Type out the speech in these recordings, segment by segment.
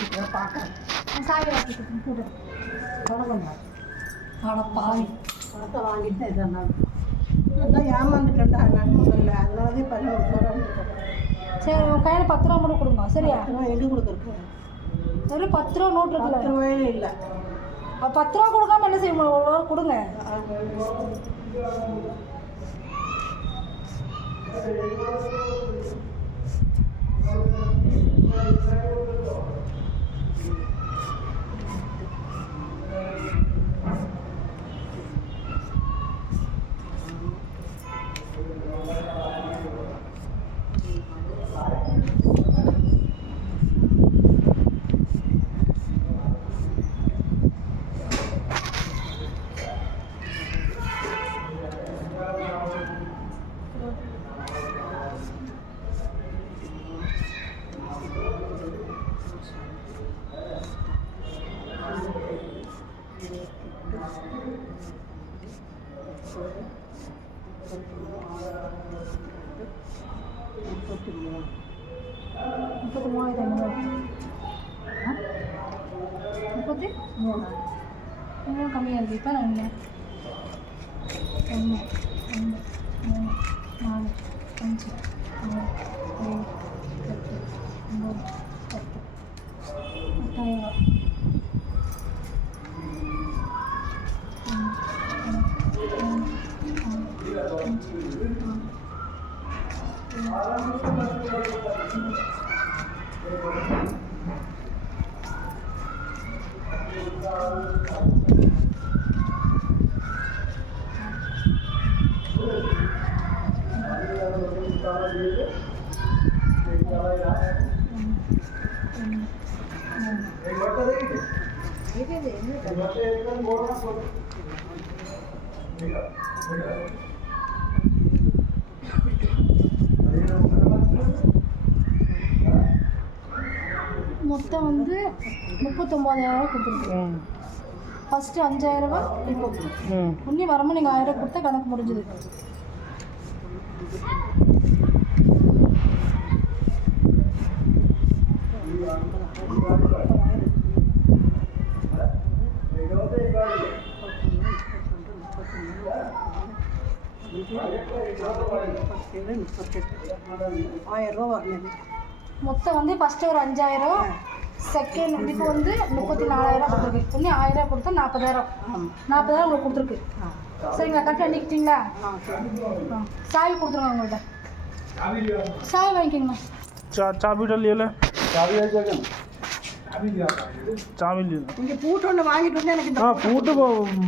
வாசிக்கிறேன் பார்க்குறேன். சாவி வாசிக்கிறேன் போட்டு தொடங்கம்மா. அட பாவி பணத்தை வாங்கிட்டு தான் இருந்தாலும் அதான் ஏமாந்துட்டேன்டா நண்பர்கள். அதனாலதான் 11 ரூபா. சரி உன் கையில் 10 ரூபா மட்டும் கொடுங்க சரியா? எங்கே கொடுக்குறக்கு? வெறும் 10 ரூபா நோட்டு இருக்குல்ல? 10 ரூபாயே இல்லை. 10 ரூபா கொடுக்காம என்ன செய்ய முடியும்? ஒரு ரூபா கொடுங்க. கம்மியாக இருக்குது. இப்போ நான் 1 1 2 3 4 5 6 7 8 9 10 மொத்தம் வந்து 39,000 கொடுத்துருக்கேன். ஃபஸ்ட்டு 5,000 ரூபா இன்னி வரமா நீங்கள் 1000 ரூபா கொடுத்தா கணக்கு முடிஞ்சுது. மொத்தம் வந்து ஃபஸ்ட்டு ஒரு 5,000, செகண்ட் இப்போ வந்து 34,000 கொடுத்துருக்கு. இன்னும் 1000 ரூபா கொடுத்தா 40,000. 40,000 உங்களுக்கு கொடுத்துருக்கு. சரிங்களா? கரெக்டாக அன்றைக்கிட்டிங்களா? சாவி கொடுத்துருங்க உங்கள்கிட்ட. சாவி வாங்கிக்கோங்கண்ணா. चाबी डालिए चाबी ले இங்கே பூட்டு ஒன்று வாங்கிட்டு வந்து எனக்கு இந்த பூட்டு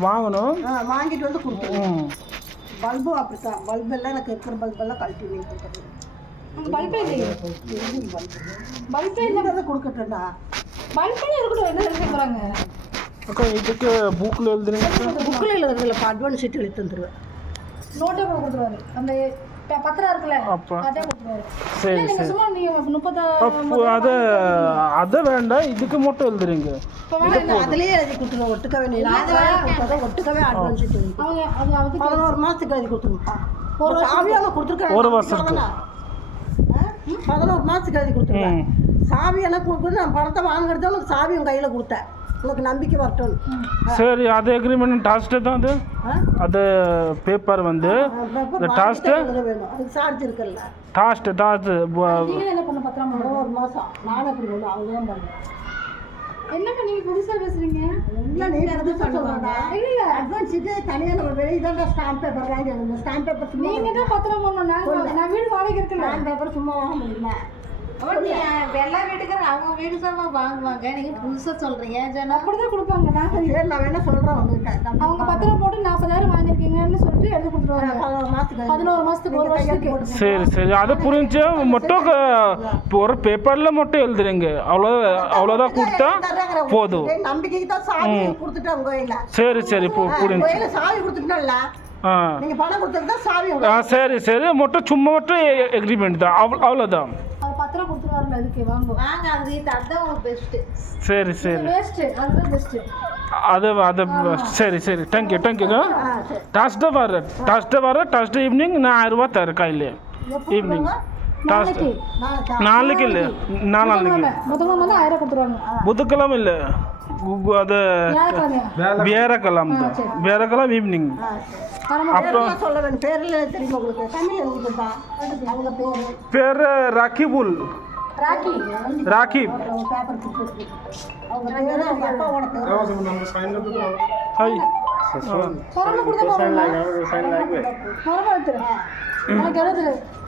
வாங்கணும். வாங்கிட்டு வந்து கொடுத்துருவோம். பல்பும் அப்படித்தான். பல்பெல்லாம் எனக்கு இருக்கிற பல்பெல்லாம் கழட்டி நீங்கள் கொடுத்துருங்க. பல்பே இல்லையே. பல்பே இல்லை கொடுக்கட்டா. பல்பெல்லாம் இருக்கட்டும். என்ன எழுதி போகிறாங்க அக்கா? இதுக்கு புக்கில் எழுதுறீங்க? புக்கில் எழுதுறதுல அட்வான்ஸ் சீட் எழுதி தந்துடுவேன். நோட்டே கூட கொடுத்துருவாரு. அந்த பத்திரம் இருக்குல்ல அதே கொடுத்துருவாரு. சரி நீங்கள் சும்மா நீங்கள் அதை வேண்டாம், இதுக்கு மட்டும் எழுதுறீங்க. அதுலேயே எழுதி கொடுத்துருவோம். ஒட்டுக்கவே ஒட்டுக்கவே அட்வான்ஸ் சீட் எழுதி அவங்க அது 11 மாதத்துக்கு எழுதி கொடுத்துருவோம். ஒரு சாவியாக கொடுத்துருக்கேன். 1 வருஷத்துக்கு 11 மாதத்துக்கு எழுதி கொடுத்துருவேன். சாவியெல்லாம் கொடுக்குறது நான் பணத்தை வாங்குறது உனக்கு சாவி உன் கையில் கொடுத்தேன். உனக்கு நம்பிக்கை வரட்டும். சரி, அது அக்ரிமெண்ட் டாஸ்ட்டு தான் அது. அது பேப்பர் வந்து டாஸ்ட்டு வேணும். அதுக்கு சார்ஜ் இருக்குல்ல. டாஸ்ட்டு என்ன பண்ண பத்திரம் 11 மாதம் நானும் அப்படி வேணும். அவங்க தான் பண்ணுவேன். என்னப்பா நீங்கள் புதுசாக பேசுகிறீங்க? இல்லை நீ புதுசாக சொல்கிறா. இல்லை அட்வான்ஸ் இது தனியாக நம்ம வெளியே தான் ஸ்டாம்ப் பேப்பர் வாங்கி அந்த ஸ்டாம்ப் பேப்பர் சும்மா நீங்கள் தான் பத்திரம் பண்ணணும். நான் வீடு வாடகை இருக்குல்ல. ஸ்டாம்ப் பேப்பர் சும்மா வாங்க முடியல. எல்லா வீட்டுக்காரங்க அவங்க வீடு சார்பாக வாங்குவாங்க. நீங்கள் புதுசாக சொல்கிறீங்க. அப்படிதான் கொடுப்பாங்க. சரி நான் வேணா சொல்கிறேன் உங்ககிட்ட. அவங்க பத்திரம் போட்டு 40,000 வாங்கியிருக்கீங்கன்னு சொல்லிட்டு எழுதி கொடுத்துருவாங்க. 11 மாதத்துக்கு 1 வருஷத்துக்கு. சரி அது புரிஞ்சு மட்டும் ஒரு பேப்பரில் மட்டும் எழுதுறீங்க. அவ்வளோதான் கொடுத்தா போதும். நம்பிக்கைக்கு தான் சாவி கொடுத்துட்டு அவங்க கையில். சரி புரிஞ்சு. சாவி கொடுத்துட்டோம்ல. நீங்கள் பணம் கொடுத்துட்டு தான் சாவி. சரி மட்டும் சும்மா மட்டும் எக்ரிமெண்ட் தான். அவ்வளோதான். பத்திரம் கொடுத்துருவாருல. அதுக்கு வாங்க அது அதுதான் பெஸ்ட்டு. சரி பெஸ்ட்டு. அதுதான் பெஸ்ட்டு. அது சரி தேங்க்யூ. டாஸ்டே வர ஈவினிங் நான் 1000 ரூபா தரேன் கையில். ஈவினிங் நாளைக்கு நாளைக்கு இல்லை நாளைக்கு புதன்கிழமை வந்து 1000 கொடுத்துருவாங்க. புதுக்கிழமை இல்லை அது வியாழக்கிழமையா? வேறக்கிழமை தான் வேறக்கிழமை ஈவினிங் அப்புறம் பேரெல்லாம் சொல்ல வேணும். பேர்ல தெரியுமா உங்களுக்கு? தமிழ் எழுதிக்கிட்டா அவங்க பேர் பேர் ராக்கிபுல் ராக்கி. ராக்கி அவங்க பேப்பர் கொடுத்துருக்கு. அவங்க பேர் அவங்க அப்பாவோட பேர். ஹாய் திறந்து கொடுத்தா திறந்து எடுத்துரு. உனக்கு எழுதுரு.